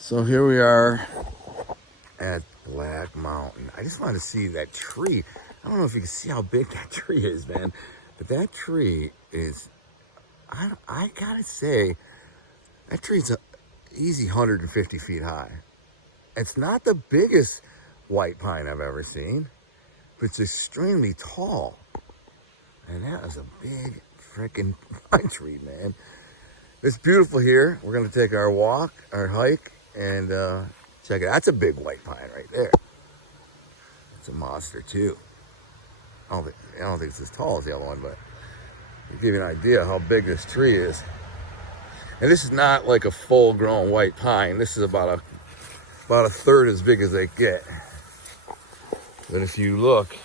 So here we are at Black Mountain. I just wanted to see that tree. I don't know if you can see how big that tree is, man. But that tree is, I gotta say, that tree's a easy 150 feet high. It's not the biggest white pine I've ever seen, but it's extremely tall. And that is a big freaking pine tree, man. It's beautiful here. We're gonna take our walk, our hike, and check it out. That's a big white pine right there. It's a monster too. I don't think it's as tall as the other one, but to give you an idea how big this tree is. And this is not like a full-grown white pine. This is about a third as big as they get. But if you look,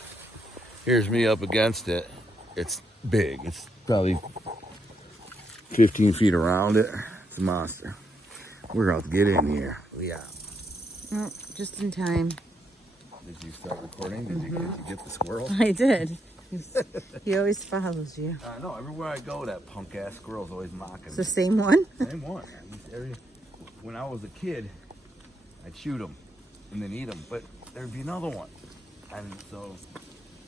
here's me up against it. It's big. It's probably 15 feet around it. It's a monster. We're about to get in here. Yeah. Oh, just in time. Did you start recording? Did you get the squirrel? I did. He always follows you. I know. Everywhere I go, that punk-ass squirrel's always mocking It's me. the same one? Same one. When I was a kid, I'd shoot them and then eat them, but there'd be another one. And so,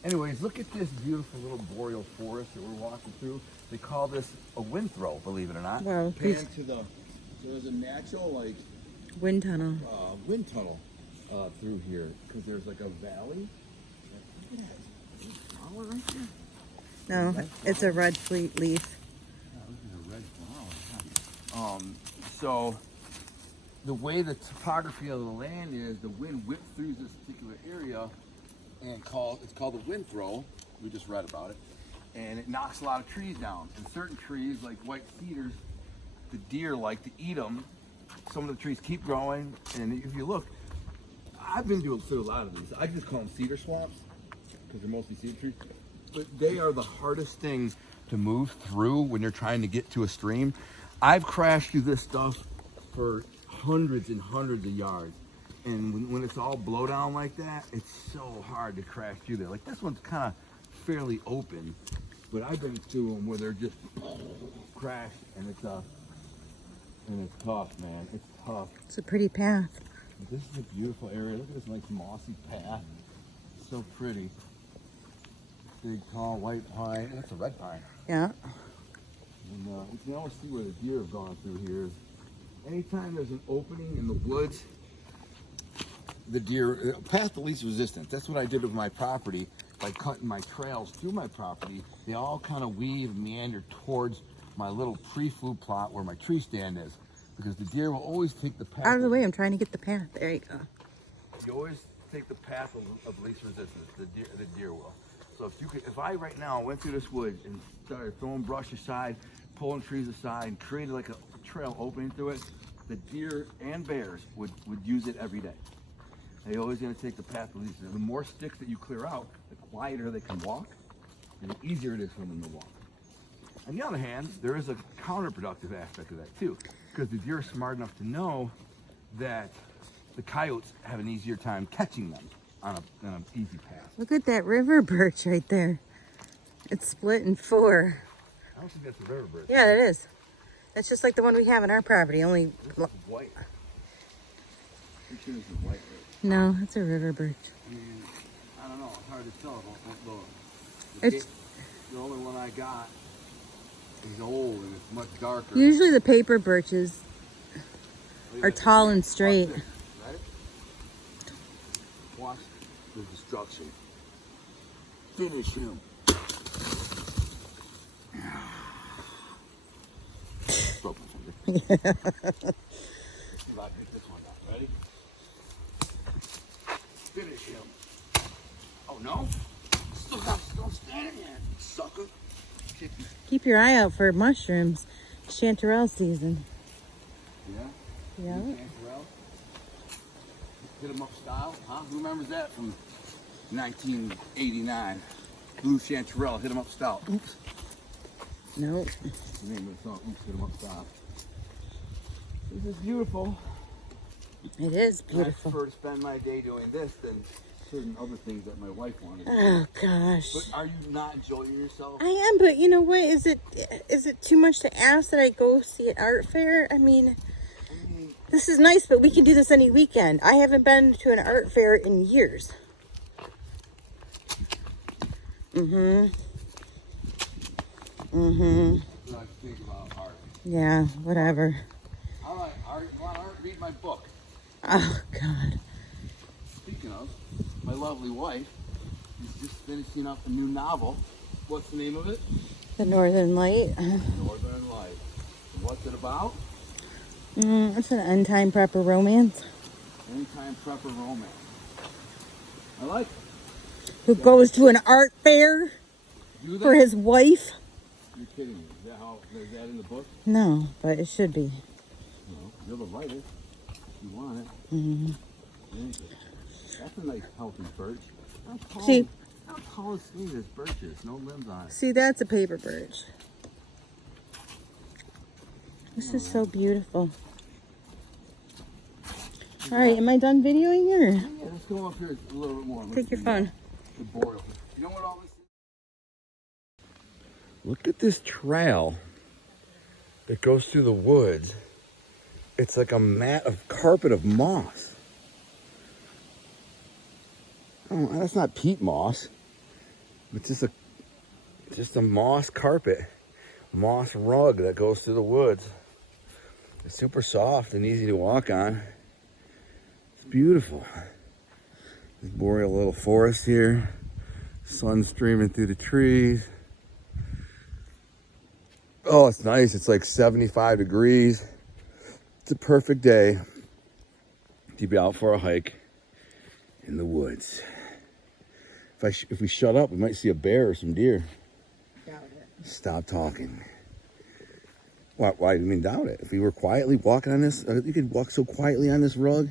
anyways, look at this beautiful little boreal forest that we're walking through. They call this a wind throw, believe it or not. Wow. So there's a natural Wind tunnel. wind tunnel through here because there's like a valley. Look at that. Is there a flower right there? No, it's a red fleet leaf. Yeah, look at a red flower. So the way the topography of the land is, the wind whips through this particular area, and it's called a wind throw. We just read about it, and it knocks a lot of trees down. And certain trees, like white cedars, the deer like to eat them. Some of the trees keep growing, and if you look, I've been through a lot of these. I just call them cedar swamps because they're mostly cedar trees. But they are the hardest thing to move through when you're trying to get to a stream. I've crashed through this stuff for hundreds and hundreds of yards. And when it's all blowdown like that, it's so hard to crash through there. Like this one's kind of fairly open, but I've been through them where they're just crashed, and it's tough, man. It's tough. It's a pretty path. But this is a beautiful area. Look at this nice mossy path. It's so pretty. Big, tall, white pine. That's a red pine. Yeah. And you can always see where the deer have gone through here. Anytime there's an opening in the woods, the deer, path of least resistance. That's what I did with my property by cutting my trails through my property. They all kind of weave and meander towards my little pre-food plot where my tree stand is. Because the deer will always take the path. Out of the way, I'm trying to get the path. There you go. You always take the path of least resistance. The deer will. So if I right now went through this woods and started throwing brush aside, pulling trees aside, and created like a trail opening through it, the deer and bears would use it every day. They're always going to take the path of least resistance. The more sticks that you clear out, the quieter they can walk, and the easier it is for them to walk. On the other hand, there is a counterproductive aspect of that too, because the deer are smart enough to know that the coyotes have an easier time catching them on an easy path. Look at that river birch right there. It's split in 4. I don't think that's a river birch. Yeah, it is. That's just like the one we have on our property. Only. This is white. I'm sure this is white birch. No, it's a river birch. I don't know. It's hard to tell. It's the only one I got is old and it's much darker. usually the paper birches are tall and straight. Watch this, right? Watch the destruction. Finish him. Broke my finger. See if I pick this one up. Ready? Finish him. Oh no? Still standing there, sucker. Keep your eye out for mushrooms. Chanterelle season. Yeah? Yeah. Chanterelle. Hit 'em up style, huh? Who remembers that from 1989? Blue Chanterelle, hit 'em up style. Oops. Nope. That's the name of the song. Oops, hit 'em up style. This is beautiful. It is I beautiful. prefer to spend my day doing this than certain other things that my wife wanted. Oh gosh. But are you not enjoying yourself? I am, but you know what? Is it too much to ask that I go see an art fair? I mean, This is nice, but we can do this any weekend. I haven't been to an art fair in years. Mm-hmm. Mm-hmm. What I think about art. Yeah, whatever. I like art. You want art? Read my book. Oh, God. Speaking of, my lovely wife is just finishing up a new novel. What's the name of it? The Northern Light. Northern Light. And what's it about? It's an end-time prepper romance. End-time prepper romance. I like it. Who goes to an art fair for his wife? You're kidding me. Is that in the book? No, but it should be. No, you're the writer. You want it. Mm-hmm. That's a nice healthy birch. See, how tall is this birch is? No limbs on it. see, that's a paper birch. This is so beautiful. All right, am I done videoing or? Yeah, let's go up here a little bit more. Take your phone. The boil. You know what all this is? Look at this trail that goes through the woods. It's like a carpet of moss. Oh, that's not peat moss. It's just a moss carpet, moss rug that goes through the woods. It's super soft and easy to walk on. It's beautiful. This boreal little forest here. Sun streaming through the trees. Oh, it's nice. It's like 75 degrees. It's a perfect day to be out for a hike in the woods. If we shut up, we might see a bear or some deer. Doubt it. Stop talking. Why do you mean doubt it? If we were quietly walking on this, you could walk so quietly on this rug.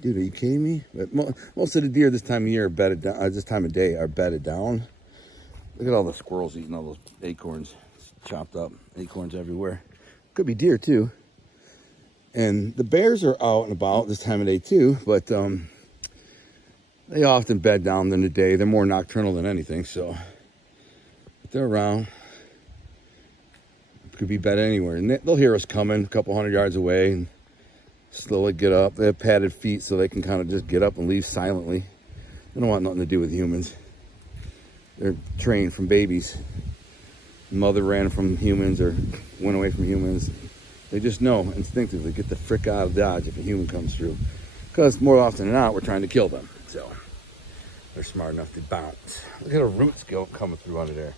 Dude, are you kidding me? But most of the deer this time of year are bedded down. This time of day are bedded down. Look at all the squirrels eating all those acorns, chopped up acorns everywhere. Could be deer too. And the bears are out and about this time of day too, but they often bed down during the day. They're more nocturnal than anything, so but they're around. Could be bedded anywhere, and they'll hear us coming a couple hundred yards away and slowly get up. They have padded feet so they can kind of just get up and leave silently. They don't want nothing to do with humans. They're trained from babies. Mother ran from humans or went away from humans. They just know instinctively, get the frick out of Dodge if a human comes through. Because more often than not, we're trying to kill them. So they're smart enough to bounce. Look at the roots coming through under there.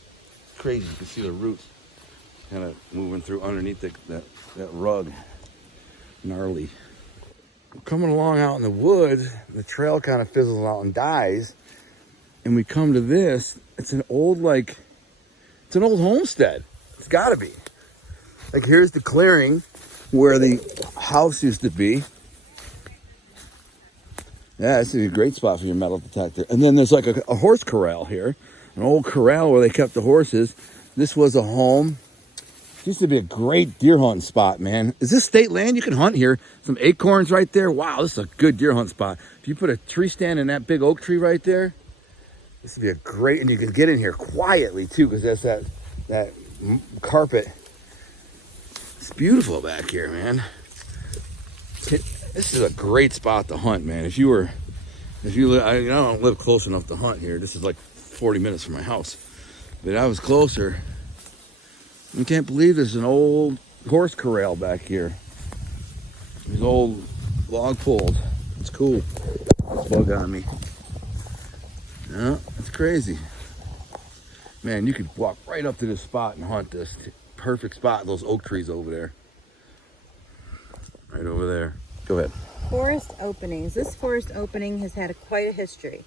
It's crazy. You can see the roots kind of moving through underneath that rug. Gnarly. We're coming along out in the woods. The trail kind of fizzles out and dies. And we come to this. It's an old homestead. It's got to be. Like, here's the clearing where the house used to be. Yeah, this is a great spot for your metal detector. And then there's like a horse corral here. An old corral where they kept the horses. This was a home. It used to be a great deer hunting spot, man. Is this state land? You can hunt here. Some acorns right there. Wow, this is a good deer hunt spot. If you put a tree stand in that big oak tree right there, this would be a great, and you can get in here quietly too, because that's that carpet. It's beautiful back here, man. This is a great spot to hunt, man. If you live, I don't live close enough to hunt here. This is like 40 minutes from my house. But I was closer. I can't believe there's an old horse corral back here. These old log poles. It's cool. Bug on me. Yeah, it's crazy. Man, you could walk right up to this spot and hunt this. Perfect spot, those oak trees over there. Right over there. Go ahead. Forest openings. This forest opening has had quite a history.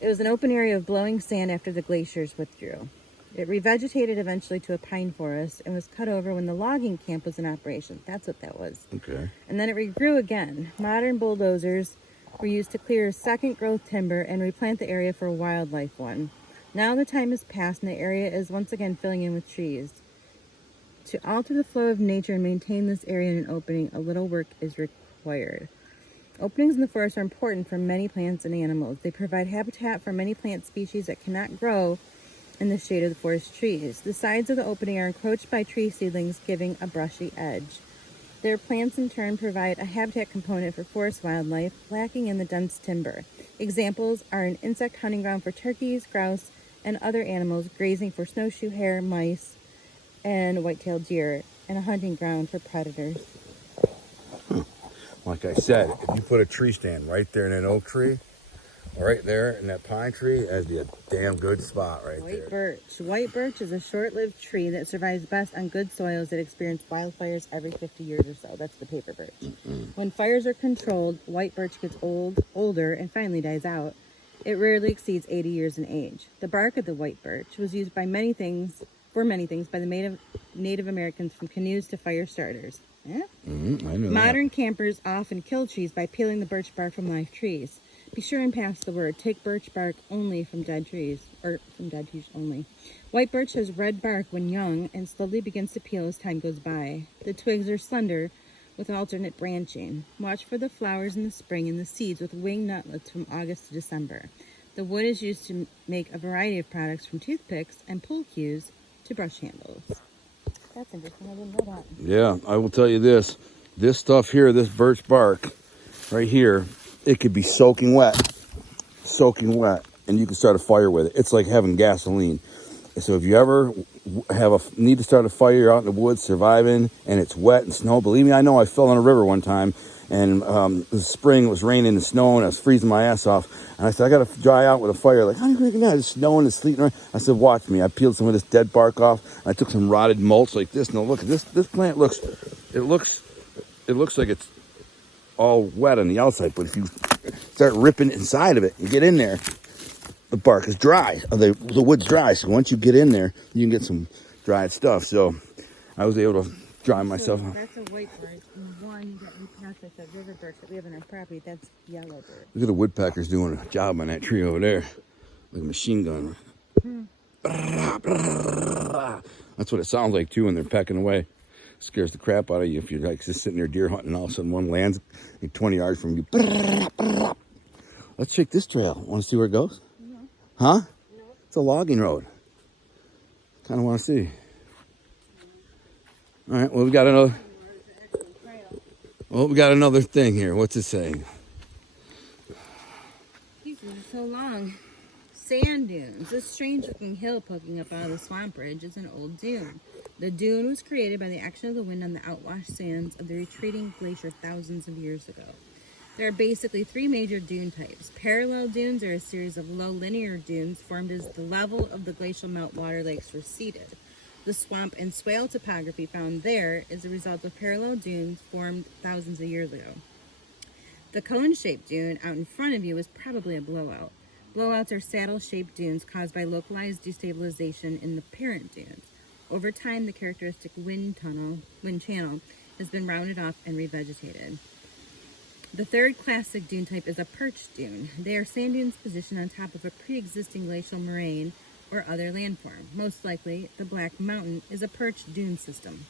It was an open area of blowing sand after the glaciers withdrew. It revegetated eventually to a pine forest and was cut over when the logging camp was in operation. That's what that was. Okay. And then it regrew again. Modern bulldozers were used to clear second growth timber and replant the area for a wildlife one. Now the time has passed and the area is once again filling in with trees. To alter the flow of nature and maintain this area in an opening, a little work is required. Openings in the forest are important for many plants and animals. They provide habitat for many plant species that cannot grow in the shade of the forest trees. The sides of the opening are encroached by tree seedlings, giving a brushy edge. Their plants in turn provide a habitat component for forest wildlife lacking in the dense timber. Examples are an insect hunting ground for turkeys, grouse, and other animals, grazing for snowshoe hare, mice, and white-tailed deer, and a hunting ground for predators. Like I said, if you put a tree stand right there in that oak tree, right there in that pine tree, that'd be a damn good spot right there. White birch. White birch is a short-lived tree that survives best on good soils that experience wildfires every 50 years or so. That's the paper birch. When fires are controlled, white birch gets older, and finally dies out. It rarely exceeds 80 years in age. The bark of the white birch was used by many things by the Native Americans, from canoes to fire starters. Yeah? I know Modern campers often kill trees by peeling the birch bark from live trees. Be sure and pass the word. Take birch bark only from dead trees, or from dead trees only. White birch has red bark when young and slowly begins to peel as time goes by. The twigs are slender with alternate branching. Watch for the flowers in the spring and the seeds with wing nutlets from August to December. The wood is used to make a variety of products, from toothpicks and pool cues to brush handles. That's interesting. I didn't know that. Yeah, I will tell you this. This stuff here, this birch bark right here, it could be soaking wet, and you can start a fire with it. It's like having gasoline. So if you ever need to start a fire, you're out in the woods surviving, and it's wet and snow. Believe me, I know. I fell in a river one time, and the spring, it was raining and snow, and I was freezing my ass off. And I said, I got to dry out with a fire. Like, how do you reckon that? It's snowing, it's sleeting. I said, watch me. I peeled some of this dead bark off. And I took some rotted mulch like this. Now look, this plant looks like it's all wet on the outside, but if you start ripping inside of it, you get in there, the bark is dry. The wood's dry. So once you get in there, you can get some dried stuff. So I was able to dry myself. That's a white birch. And the one that we passed, like the river birch that we have on our property, that's yellow birch. Look at the woodpeckers doing a job on that tree over there. Like a machine gun. That's what it sounds like too when they're pecking away. Scares the crap out of you if you're like just sitting there deer hunting and all of a sudden one lands like 20 yards from you. Let's check this trail. Want to see where it goes? No. Huh? No. It's a logging road. Kind of want to see. All right. Well, we got another. Well, we got another thing here. What's it saying? These are so long. Sand dunes. This strange-looking hill poking up out of the swamp ridge is an old dune. The dune was created by the action of the wind on the outwashed sands of the retreating glacier thousands of years ago. There are basically three major dune types. Parallel dunes are a series of low linear dunes formed as the level of the glacial meltwater lakes receded. The swamp and swale topography found there is a result of parallel dunes formed thousands of years ago. The cone-shaped dune out in front of you is probably a blowout. Blowouts are saddle-shaped dunes caused by localized destabilization in the parent dunes. Over time, the characteristic wind channel has been rounded off and revegetated. The third classic dune type is a perched dune. They are sand dunes positioned on top of a pre-existing glacial moraine or other landform. Most likely, the Black Mountain is a perched dune system.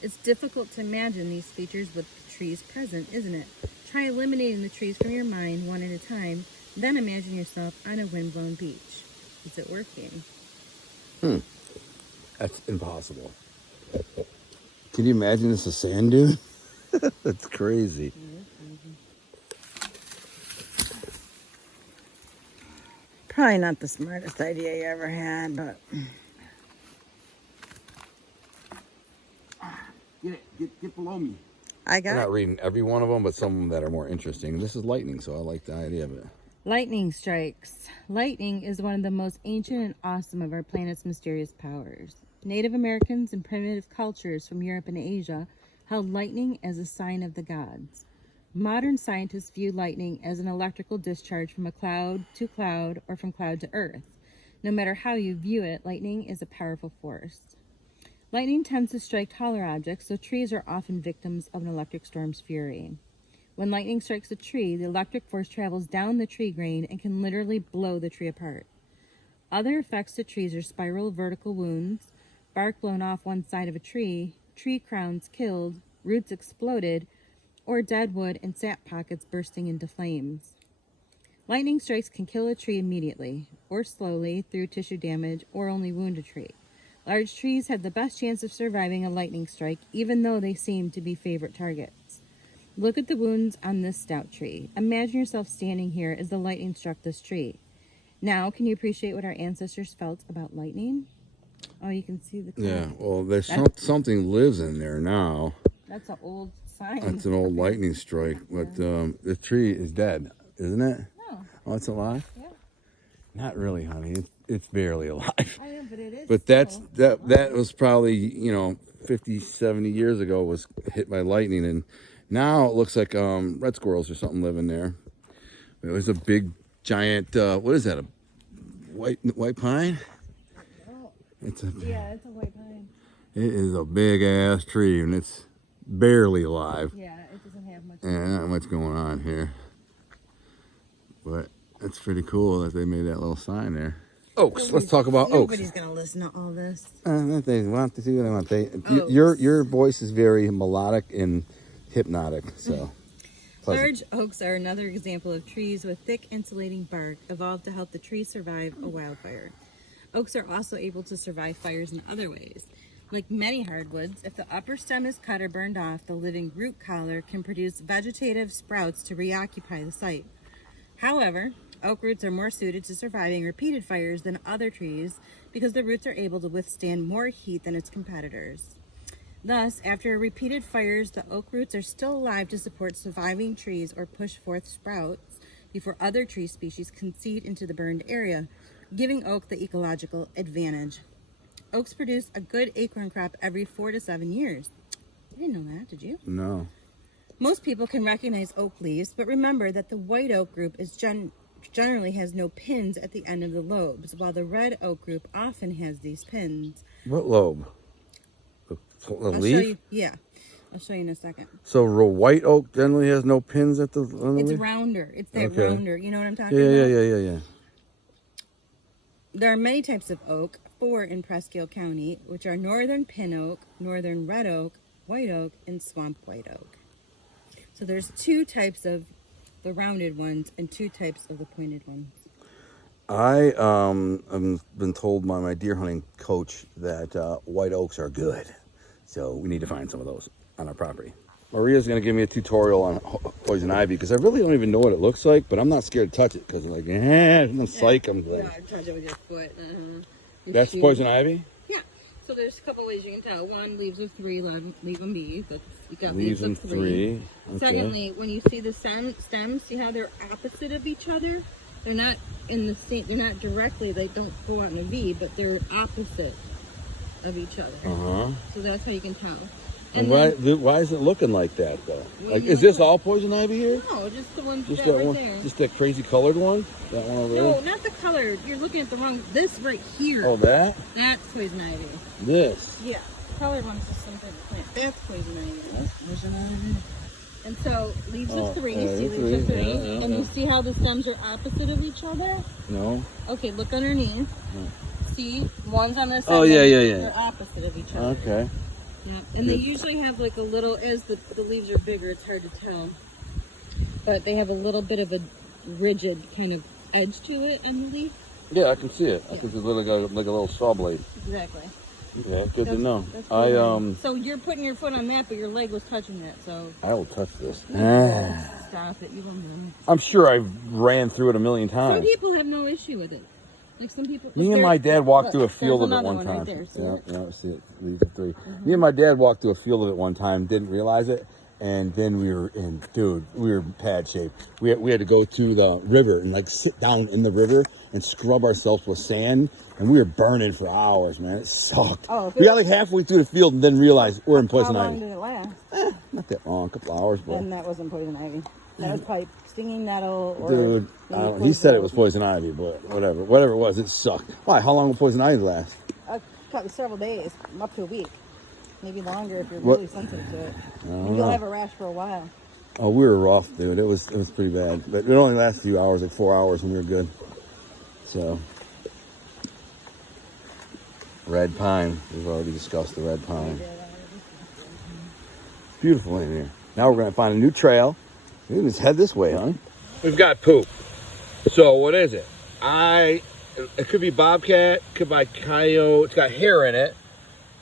It's difficult to imagine these features with trees present, isn't it? Try eliminating the trees from your mind one at a time, then imagine yourself on a windblown beach. Is it working? That's impossible. Can you imagine this a sand dune? That's crazy. Probably not the smartest idea you ever had, but... Get below me. I I'm got not reading every one of them, but some of them that are more interesting. This is lightning, so I like the idea of it. lightning strikes. Lightning is one of the most ancient and awesome of our planet's mysterious powers. Native Americans and primitive cultures from Europe and Asia held lightning as a sign of the gods. Modern scientists view lightning as an electrical discharge from a cloud to cloud or from cloud to earth. No matter how you view it, lightning is a powerful force. Lightning tends to strike taller objects, so trees are often victims of an electric storm's fury. When lightning strikes a tree, the electric force travels down the tree grain and can literally blow the tree apart. Other effects to trees are spiral vertical wounds, bark blown off one side of a tree crowns killed, roots exploded, or dead wood and sap pockets bursting into flames. Lightning strikes can kill a tree immediately, or slowly through tissue damage, or only wound a tree. Large trees have the best chance of surviving a lightning strike, even though they seem to be favorite targets. Look at the wounds on this stout tree. Imagine yourself standing here as the lightning struck this tree. Now, can you appreciate what our ancestors felt about lightning? Oh, you can see the cloud. Yeah, well, there's something lives in there now. That's an old sign. That's an old lightning strike, but the tree is dead, isn't it? No. Oh, it's alive? Yeah. Not really, honey. It's barely alive. I know, but it is. But that was probably 50, 70 years ago was hit by lightning, and now it looks like red squirrels or something living there. It was a big giant. What is that? A white pine? It's a white pine. It is a big ass tree, and it's barely alive. Yeah, it doesn't have much. Yeah, not much going on here, but it's pretty cool that they made that little sign there. Oaks. Let's talk about oaks. Nobody's gonna listen to all this. They want to see what I want. Your voice is very melodic and hypnotic. So, large oaks are another example of trees with thick insulating bark evolved to help the tree survive a wildfire. Oaks are also able to survive fires in other ways. Like many hardwoods, if the upper stem is cut or burned off, the living root collar can produce vegetative sprouts to reoccupy the site. However, oak roots are more suited to surviving repeated fires than other trees because the roots are able to withstand more heat than its competitors. Thus, after repeated fires, the oak roots are still alive to support surviving trees or push forth sprouts before other tree species can seed into the burned area, giving oak the ecological advantage. Oaks produce a good acorn crop every 4 to 7 years. I didn't know that, did you? No. Most people can recognize oak leaves, but remember that the white oak group is generally has no pins at the end of the lobes, while the red oak group often has these pins. What lobe? The leaf? I'll show you in a second. So white oak generally has no pins at the It's leaf? rounder. It's that rounder. You know what I'm talking Yeah, about? yeah. There are many types of oak, 4 in Presque Isle County, which are northern pin oak, northern red oak, white oak, and swamp white oak. So there's 2 types of the rounded ones and 2 types of the pointed ones. I have been told by my deer hunting coach that white oaks are good. So we need to find some of those on our property. Maria's going to give me a tutorial on poison ivy because I really don't even know what it looks like, but I'm not scared to touch it because I'm like, I'm psych. I'm like, touch it with your foot. That's poison ivy? Yeah. So there's a couple ways you can tell. One, leaves of 3, leave them be. That's, you got leaves of 3. Okay. Secondly, when you see the stems, see how they're opposite of each other? They're not in the same, they're not directly, they don't go out in a V, but they're opposite of each other. So that's how you can tell. And why is it looking like that though? Like, is this all poison ivy here? No, just the one Just that that right one, there. just that crazy colored one? That one over there? No, not the color. You're looking at the wrong. This right here. Oh, that? That's poison ivy. This? Yeah. Colored one's just some type of plant. That's poison ivy. That's poison ivy. And so leaves of 3. See leaves of 3, and you see how the stems are opposite of each other? No. Okay, look underneath. See, one's on this side. Oh yeah. They're opposite of each other. Okay. Yeah, and they usually have like a little, as the leaves are bigger, it's hard to tell. But they have a little bit of a rigid kind of edge to it on the leaf. Yeah, I can see it. I can see it like a little saw blade. Exactly. Yeah, good to know. So you're putting your foot on that, but your leg was touching that. So I will touch this. stop it. You won't know. I'm sure I ran through it a million times. Some people have no issue with it. Like some people. Me and my dad walked through a field of it one time. Right there, I see it. Leaves of 3. Me and my dad walked through a field of it one time, didn't realize it, and then we were in bad shape. We had to go to the river and like sit down in the river and scrub ourselves with sand, and we were burning for hours, man. It sucked. We got like halfway through the field and then realized we're in poison ivy. How long did it last? Not that long, a couple hours, but. And that wasn't poison ivy. That was probably stinging nettle or... Dude, he said it was poison ivy, but whatever it was, it sucked. Why? How long will poison ivy last? Probably several days, up to a week. Maybe longer if you're really sensitive to it. You'll have a rash for a while. Oh, we were rough, dude. It was pretty bad. But it only lasted a few hours, like 4 hours, and we were good. So, red pine. We've already discussed the red pine. Beautiful in here. Now we're going to find a new trail. We're going to head this way, huh? We've got poop. So what is it? I It could be bobcat, could be coyote. It's got hair in it.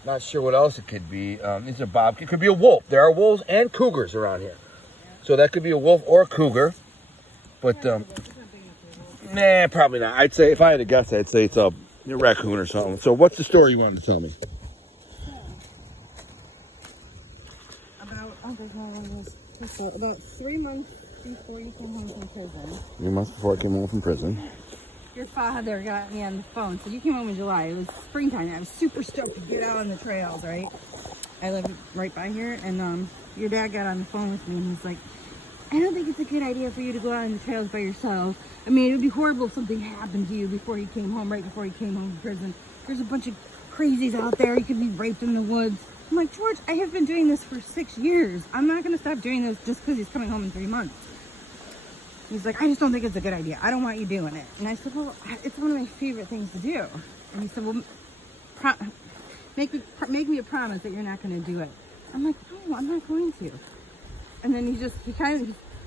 Not sure what else it could be. These are bobcat. It could be a wolf. There are wolves and cougars around here. So that could be a wolf or a cougar. But, nah, probably not. I'd say, if I had to guess, I'd say it's a raccoon or something. So what's the story you wanted to tell me? About 3 months before you came home from prison. 3 months before I came home from prison. Your father got me on the phone. So you came home in July. It was springtime. I was super stoked to get out on the trails, right? I live right by here. And your dad got on the phone with me and he's like, I don't think it's a good idea for you to go out on the trails by yourself. I mean, it would be horrible if something happened to you before you came home, right before you came home from prison. There's a bunch of crazies out there. You could be raped in the woods. I'm like, George, I have been doing this for 6 years. I'm not going to stop doing this just because he's coming home in 3 months. He's like, I just don't think it's a good idea. I don't want you doing it. And I said, well, it's one of my favorite things to do. And he said, well, make me a promise that you're not going to do it. I'm like, no, I'm not going to. And then he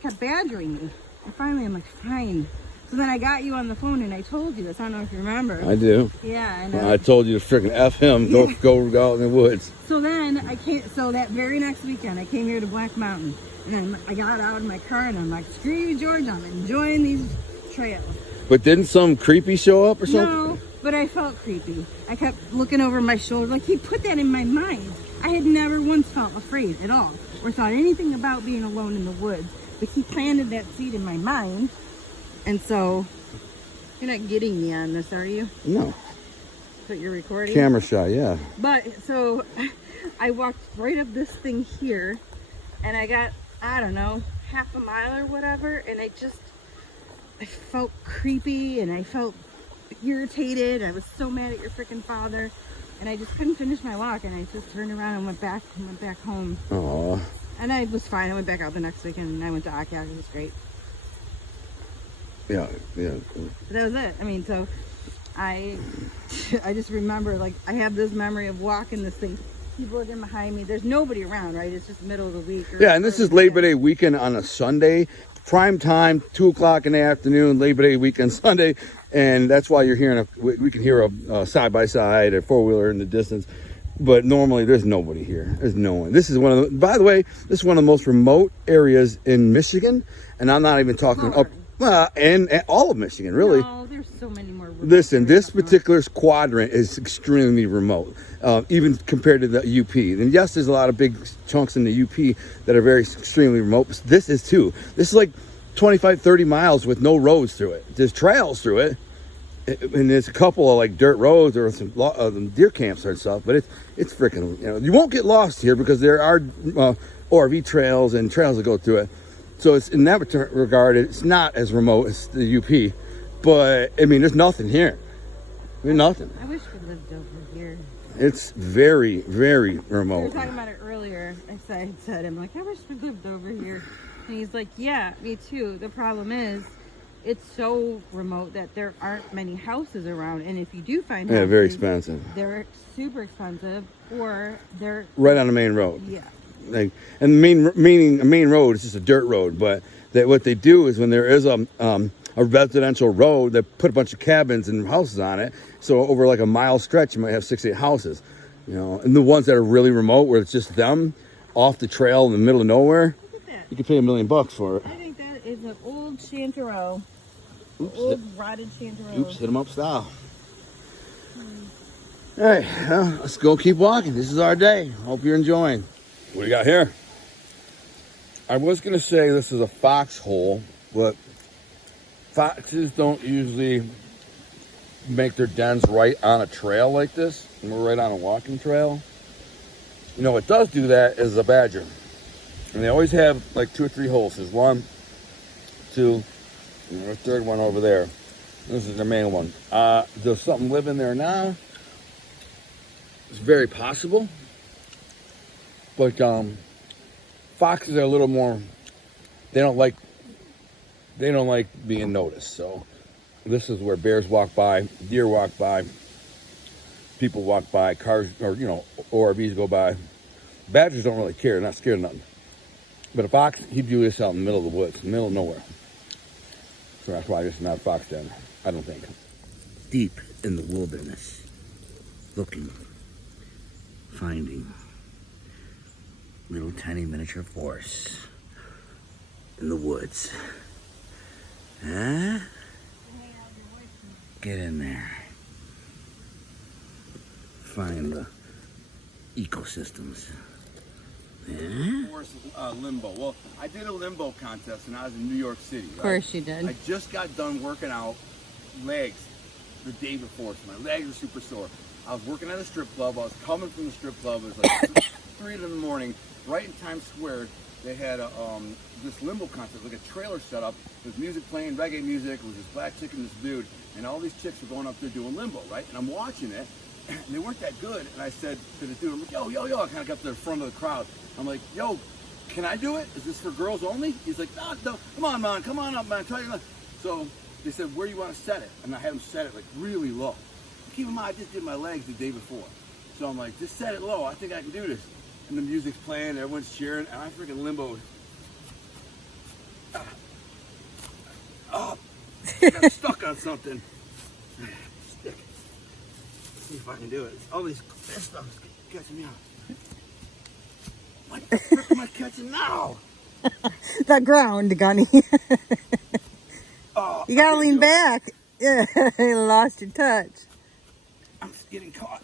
kept badgering me. And finally, I'm like, fine. So then I got you on the phone and I told you this. I don't know if you remember. I do. Yeah. And I told you to freaking F him. Go out in the woods. So then so that very next weekend, I came here to Black Mountain. And I got out of my car and I'm like, screw you, George. I'm enjoying these trails. But didn't some creepy show up or something? No, but I felt creepy. I kept looking over my shoulder. Like, he put that in my mind. I had never once felt afraid at all or thought anything about being alone in the woods. But he planted that seed in my mind. And so, you're not getting me on this, are you? No. But you're recording? Camera shot, yeah. But, so, I walked right up this thing here. And I got, I don't know, half a mile or whatever. And I felt creepy and I felt irritated. I was so mad at your freaking father. And I just couldn't finish my walk. And I just turned around and went back home. Aww. And I was fine. I went back out the next weekend and I went to Akak. It was great. Yeah. That was it. I mean, so I just remember, like, I have this memory of walking this thing. People looking behind me. There's nobody around, right? It's just middle of the week. Yeah, and this is Labor Day weekend on a Sunday. Prime time, 2 o'clock in the afternoon, Labor Day weekend Sunday. And that's why you're hearing we can hear a side-by-side or four-wheeler in the distance. But normally there's nobody here. There's no one. This is by the way, this is one of the most remote areas in Michigan. And I'm not even talking up, and all of Michigan, really. No, there's so many more. Listen, this particular quadrant is extremely remote, even compared to the UP. And yes, there's a lot of big chunks in the UP that are very extremely remote. But this is too. This is like 25, 30 miles with no roads through it. There's trails through it. And there's a couple of like dirt roads or some deer camps and stuff, but it's freaking, you won't get lost here because there are ORV trails and trails that go through it. So it's in that regard, it's not as remote as the UP, but I mean, there's nothing here. There's nothing. I wish we lived over here. It's very, very remote. We were talking about it earlier. I said, I'm like, I wish we lived over here. And he's like, yeah, me too. The problem is, it's so remote that there aren't many houses around, and if you do find houses, very expensive. They're super expensive, or they're right on the main road. Yeah. Like, and meaning a main road is just a dirt road, but what they do is when there is a residential road, they put a bunch of cabins and houses on it. So over like a mile stretch, you might have 6-8 houses, And the ones that are really remote, where it's just them off the trail in the middle of nowhere, look at that. You could pay $1 million for it. I think that is an old chantereau. Oops, old rotted chantereau. Oops, hit them up style. All right, well, let's go keep walking. This is our day. Hope you're enjoying. What do you got here? I was going to say this is a foxhole, but foxes don't usually make their dens right on a trail like this. And we're right on a walking trail. What does do that is a badger. And they always have like 2 or 3 holes. There's 1, 2, and a third one over there. This is the main one. Does something live in there now? It's very possible. But foxes are a little more, they don't like being noticed. So this is where bears walk by, deer walk by, people walk by, cars or ORVs go by. Badgers don't really care, they're not scared of nothing. But a fox, he'd do this out in the middle of the woods, in the middle of nowhere. So that's why this is not a fox den, I don't think. deep in the wilderness, looking, finding little tiny miniature forests in the woods. Huh? Get in there. Find the ecosystems. Yeah? Forest limbo. Well, I did a limbo contest when I was in New York City. Right? Of course you did. I just got done working out legs the day before, so my legs were super sore. I was working at a strip club. I was coming from the strip club. It was like 3 in the morning, right in Times Square. They had a, this limbo contest, like a trailer set up. There was music playing, reggae music. It was this black chick and this dude, and all these chicks were going up there doing limbo, right? And I'm watching it, and they weren't that good. And I said to the dude, I'm like, yo, yo, yo. I kind of got to the front of the crowd. I'm like, yo, can I do it? Is this for girls only? He's like, no, no, come on, man, come on up, man. Try your luck. So they said, where do you want to set it? And I had them set it like really low. Keep in mind, I just did my legs the day before. So I'm like, just set it low. I think I can do this. And the music's playing, everyone's cheering, and I freaking limboed. Oh, I got stuck on something. Stick. See if I can do it. All this stuff is catching me out. What the frick am I catching now? The ground, Gunny. Oh, You gotta I can't lean do it. back. Yeah, you lost your touch. I'm getting caught.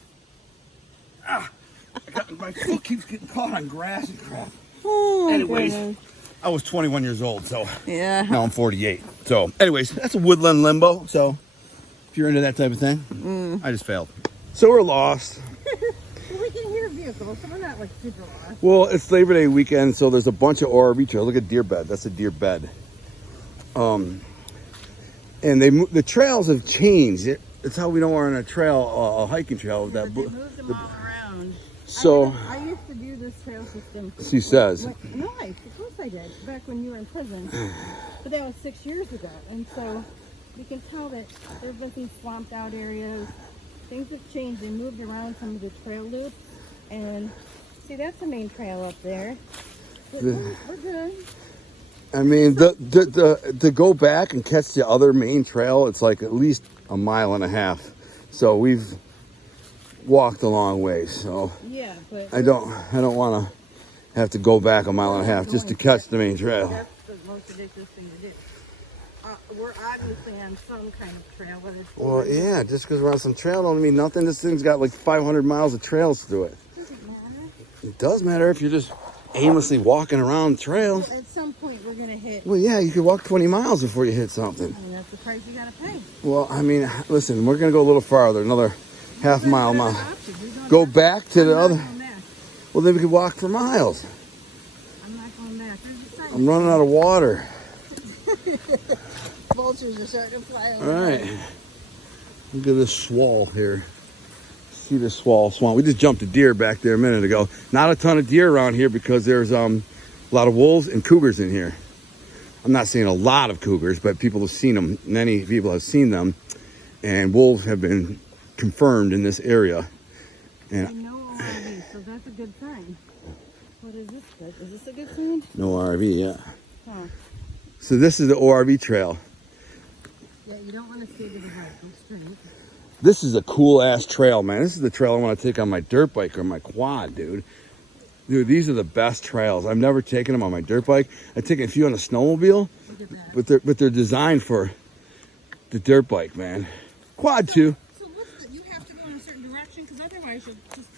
My foot keeps getting caught on grass and crap. Oh, Anyways, goodness. I was 21 years old, so Yeah. now I'm 48. So, anyways, that's a woodland limbo. So, if you're into that type of thing, I just failed. So we're lost. We can hear vehicles, so we're not like super lost. Well, it's Labor Day weekend, so there's a bunch of ORV trails. Look at deer bed. That's a deer bed. And the trails have changed. It's how we know we're on a trail, a hiking trail. They moved them all around. So I used to do this trail system. she says. No, of course I did. Back when you were in prison. But that was 6 years ago. And so you can tell that there's been these swamped out areas. Things have changed. They moved around some of the trail loops. And see, that's the main trail up there. But we're good. I mean, to go back and catch the other main trail, it's like at least a mile and a half. So we've walked a long way. So Yeah, but I don't want to have to go back a mile and a half just to catch the main trail. that's the most ridiculous thing to do. We're obviously on some kind of trail, whether it's Well, yeah, just because we're on some trail don't mean nothing. This thing's got like 500 miles of trails through it. doesn't matter. It does matter if you're just aimlessly walking around trails. At some point, we're gonna hit. Well, yeah, you could walk 20 miles before you hit something. And that's the price you gotta pay. Well, I mean, listen, we're going to go a little farther, another half mile. What are the options? We don't Go have- back to the I'm not other. going back. Well, then we could walk for miles. I'm not going back. There's a sign. I'm running out of water. Vultures are starting to fly All over. right. Look at this swall here. See this swamp. We just jumped a deer back there a minute ago. Not a ton of deer around here because there's a lot of wolves and cougars in here. I'm not saying a lot of cougars, but people have seen them. Many people have seen them, and wolves have been confirmed in this area. And I know already, so that's a good sign. What is this good? Is this a good sign? no RV, yeah. Oh, So this is the ORV trail. yeah. You don't want to stay to the right. Go straight. This is a cool ass trail, man. This is the trail I want to take on my dirt bike or my quad, dude. Dude, these are the best trails. I've never taken them on my dirt bike. I've taken a few on a snowmobile, Look at that. but they're designed for the dirt bike, man. Quad too. So what's the, you have to go in a certain direction because otherwise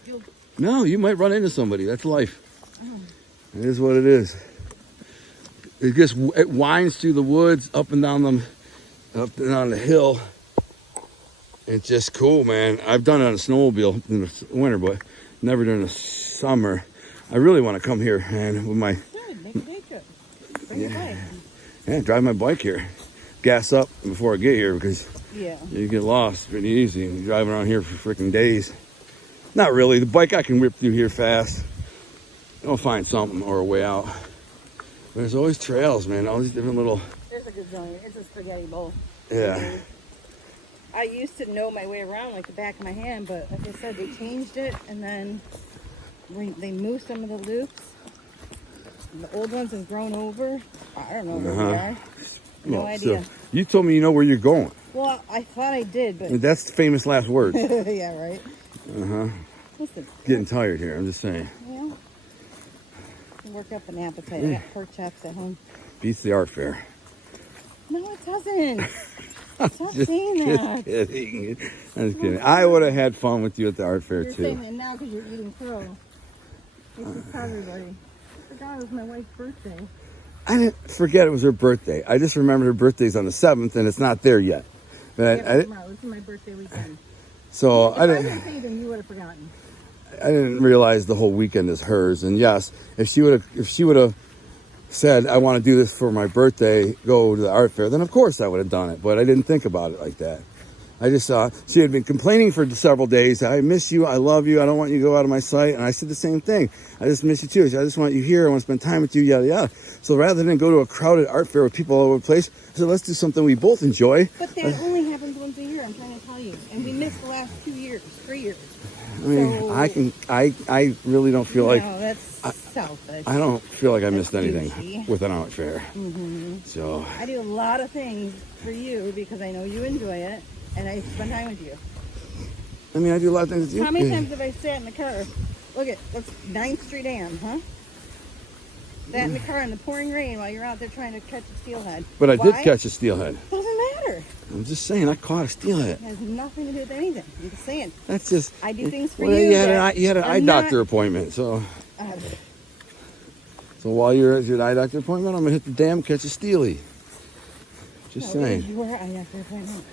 you'll. No, you might run into somebody. That's life. It is what it is. It winds through the woods, up and down the hill. It's just cool, man. I've done it on a snowmobile in the winter, but never during the summer. I really want to come here, man, with my Good. Make a day trip. Bring your bike. drive my bike here. Gas up before I get here because Yeah. you get lost pretty easy. You're driving around here for freaking days. Not really. The bike I can whip through here fast. I'll find something or a way out. There's always trails, man. All these different little. There's a good zone. It's a spaghetti bowl. Yeah. I used to know my way around like the back of my hand, but like I said, they changed it, and then they moved some of the loops. The old ones have grown over. I don't know where they are. No Well, idea. So you told me you know where you're going. Well, I thought I did, but That's famous last words. yeah, right. Listen, Getting tired here. I'm just saying. well, work up an appetite. I got pork chops at home. Beats the art fair. No, it doesn't. Stop saying Just that. kidding. I'm just kidding. I would have had fun with you at the art fair You're too. saying that now because you're eating crow. This is for everybody. I forgot it was my wife's birthday. I didn't forget it was her birthday. I just remembered her birthday's on the 7th and it's not there yet. But Yeah, tomorrow. This is my birthday weekend. so If I I didn't. didn't say then you would have forgotten. I didn't realize the whole weekend is hers. And yes, if she would have said, I want to do this for my birthday, go to the art fair, then of course I would have done it. But I didn't think about it like that. I just saw she had been complaining for several days. I miss you. I love you. I don't want you to go out of my sight. And I said the same thing. I just miss you too. I just want you here. I want to spend time with you, yada, yada. So rather than go to a crowded art fair with people all over the place, I said, let's do something we both enjoy. But that only happens once a year, I'm trying to tell you. And we missed the last 2 years, 3 years. I mean, So- I really don't feel like, No, that's selfish. I don't feel like I missed That's anything douchey. with an art fair. So, I do a lot of things for you because I know you enjoy it, and I spend time with you. I mean, I do a lot of things with you. How many times have I sat in the car? Look at, that's 9th Street Dam, huh? Sat in the car in the pouring rain while you're out there trying to catch a steelhead. But I did Why? catch a steelhead. Doesn't matter. I'm just saying, I caught a steelhead. It has nothing to do with anything. I'm just saying. That's just. I do things for well, you. you had that you had an are eye not- doctor appointment, so Uh, while you're at your eye doctor appointment, I'm gonna hit the dam, catch a steely. Just no, saying. You were eye doctor appointment.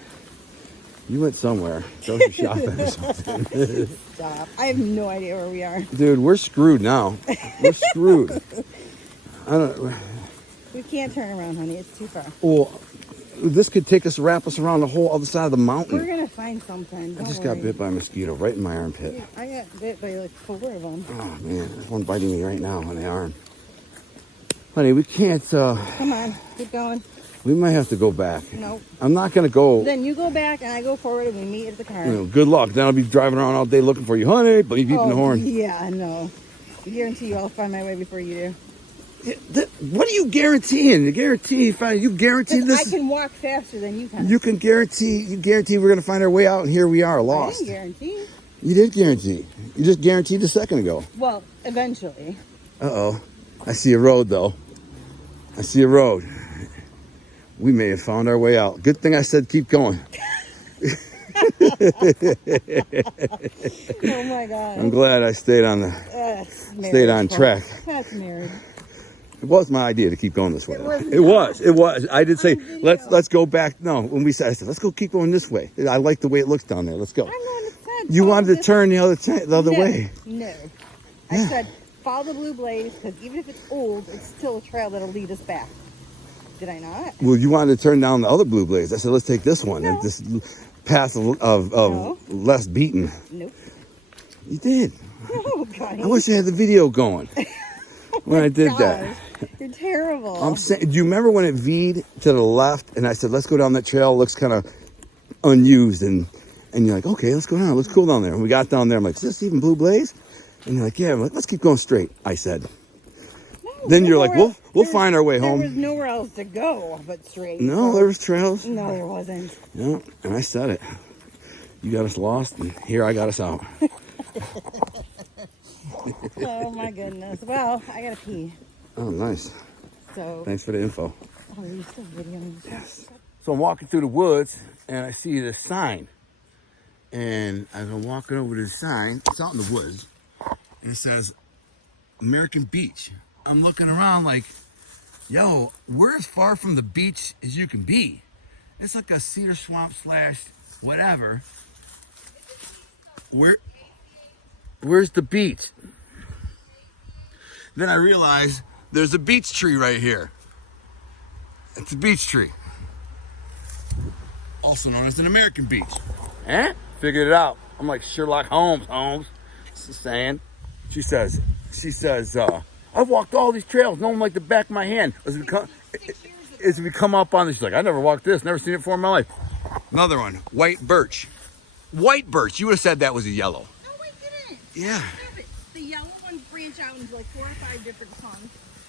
You went somewhere, grocery shopping or something. Stop. I have no idea where we are. Dude, we're screwed now. We're screwed. I don't. We can't turn around, honey. It's too far. Well, this could wrap us around the whole other side of the We're mountain. gonna find something. I Don't just worry. got bit by a mosquito right in my armpit. I got bit by like 4 of them. Oh man, there's one biting me right now on the arm. Honey, we can't. Come on, keep going. We might have to go back. Nope. I'm not gonna go. Then you go back and I go forward and we meet at the car. You know, good luck. Then I'll be driving around all day looking for you, honey. But you beating the horn. Yeah, I know. I guarantee you I'll find my way before you do. What are you guaranteeing? You guarantee Because I this? can walk faster than you can. You guarantee we're gonna find our way out, and here we are, I lost. didn't guarantee. You did guarantee. You just guaranteed a second ago. Well, eventually. Uh-oh. I see a road, though. I see a road. We may have found our way out. Good thing I said keep going. Oh my God. I'm glad I stayed on Stayed on track. That's marriage. It was my idea to keep going this way. was It was. I did say let's go back. No, when I said let's go keep going this way. I like the way it looks down there. Let's go. I'm going to say. You follow wanted to this- turn the other No, way. No. I said follow the blue blaze because even if it's old, it's still a trail that'll lead us back. Did I not? Well, you wanted to turn down the other blue blaze. I said let's take this one No. and this path of No. less beaten. Nope. You did. Oh God. I wish I had the video going when I did that. You're terrible. I'm saying, do you remember when it V'd to the left and I said, let's go down that trail? It looks kind of unused. And you're like, okay, let's go down. Let's cool down there. And we got down there. I'm like, is this even Blue Blaze? And you're like, yeah. I'm like, let's keep going straight. I said. No, Then you're like, nowhere else- we'll there- find our way There home. was nowhere else to go but straight. No, there was trails. No, there wasn't. Yeah, and I said it. You got us lost, and here I got us out. Oh my goodness. Well, I gotta pee. Oh, nice. So. Thanks for the info. Oh, you're still videoing. Yes. So I'm walking through the woods, and I see this sign. And as I'm walking over to the sign, it's out in the woods, and it says American Beach. I'm looking around like, yo, we're as far from the beach as you can be. It's like a cedar swamp / whatever. Where's the beach? Then I realized there's a beech tree right here. It's a beech tree. Also known as an American beach. Eh? Figured it out. I'm like Sherlock Holmes. She's saying. She says, I've walked all these trails, know them like the back of my hand. As we come up on this, she's like, I never walked this, never seen it before in my life. Another one, white birch. White birch, you would have said that was a yellow. No, I didn't. Yeah. Stop it. The yellow ones branch out into like 4 or 5 different songs.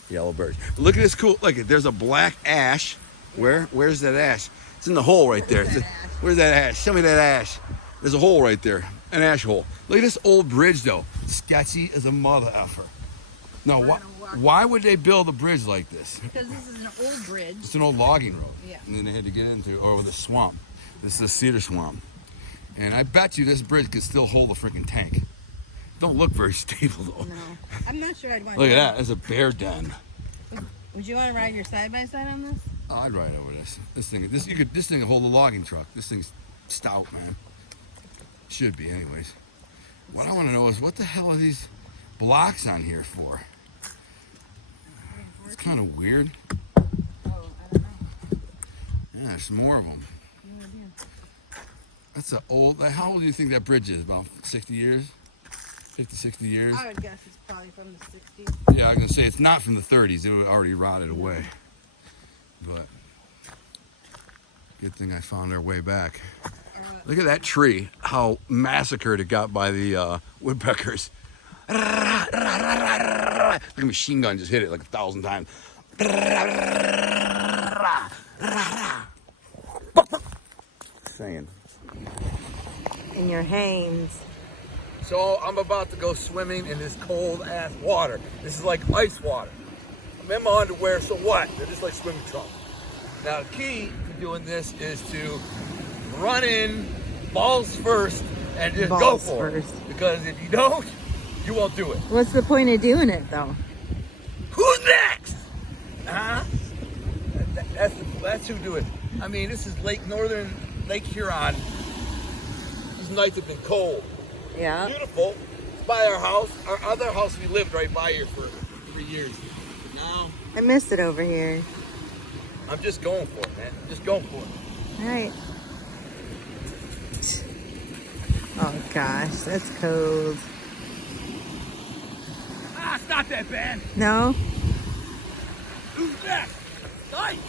Yellow birch. Look at this cool, look, there's a black ash Where? Where's that ash? It's in the hole right there. Where's that ash? Show me that ash. There's a hole right there. An ash hole. Look at this old bridge, though. Sketchy as a mother effer. No, why would they build a bridge like this? Because this is an old bridge. It's an old logging road. Yeah. And then they had to get into over the swamp. This is a cedar swamp. And I bet you this bridge could still hold a freaking tank. Don't look very stable, though. No. I'm not sure I'd want Look at that. There's a bear den. Would you want to ride your side-by-side on this? Oh, I'd ride over this. This thing can hold a logging truck. This thing's stout, man. Should be, anyways. What I want to know is what the hell are these blocks on here for? It's kind of weird. Oh, I don't know. Yeah, there's more of them. No idea. That's how old do you think that bridge is? About 60 years? 50, 60 years? I would guess it's probably from the 60s. Yeah, I was going to say it's not from the 30s. It would already rotted away. But good thing I found our way back. Look at that tree, how massacred it got by the woodpeckers. Look at the machine gun just hit it like 1,000 times. Saying. In your hands. So I'm about to go swimming in this cold ass water. This is like ice water. I'm in my underwear, so what? They're just like swimming trunks. Now the key to doing this is to run in balls first and just go for it. Because if you don't, you won't do it. What's the point of doing it, though? Who's next? Huh? That's who do it. I mean, this is Northern Lake Huron. These nights have been cold. Yeah. Beautiful. It's by our house. Our other house, we lived right by here for 3 years. Now, I miss it over here. I'm just going for it, man. I'm just going for it. All right. Oh, gosh. That's cold. Ah, it's not that bad. No? Who's next? Nice.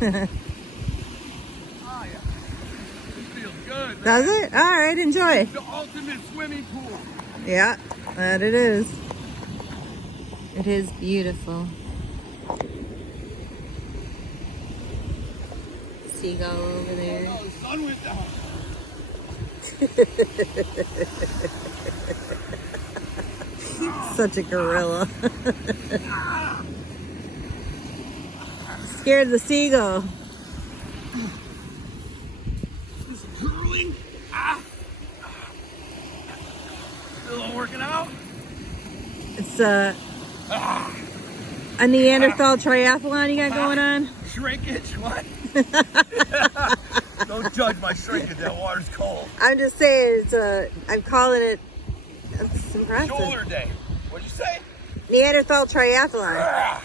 Oh, yeah. This feels good, man. Does it? All right, enjoy. The ultimate swimming pool. Yeah, that it is. It is beautiful. Seagull over there. Oh, the sun went down. Such a gorilla. Scared the seagull. This is curling. Still working out. It's a Neanderthal triathlon you got going on? Shrinkage? What? Don't judge my shrinkage. That water's cold. I'm just saying, I'm calling it, it's impressive. Shoulder day. What'd you say? Neanderthal triathlon.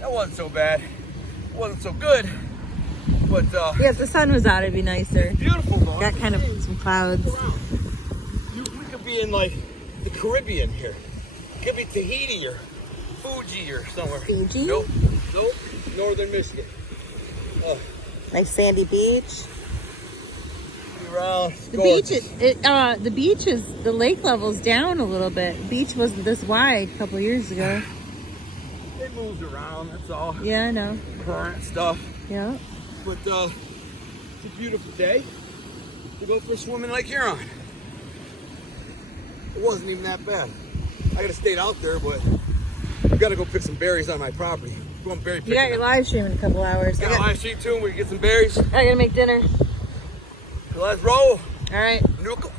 That wasn't so bad. It wasn't so good. But Yeah, if the sun was out, it'd be nicer. beautiful, though. Got kind of some clouds. We could be in like the Caribbean here. It could be Tahiti or Fuji or somewhere. Fiji? Nope. Northern Michigan. Oh, Nice sandy beach. be around. The beach is, the lake level's down a little bit. The beach wasn't this wide a couple years ago. It moves around. That's all. Yeah, I know. Current stuff. Yeah. But it's a beautiful day to go for a swim in Lake Huron. It wasn't even that bad. I could have stayed out there, but we got to go pick some berries on my property. Going berry picking. You got your live stream in a couple hours. Got a live stream too. We can get some berries. I gotta make dinner. So let's roll. All right. Nuke 'em.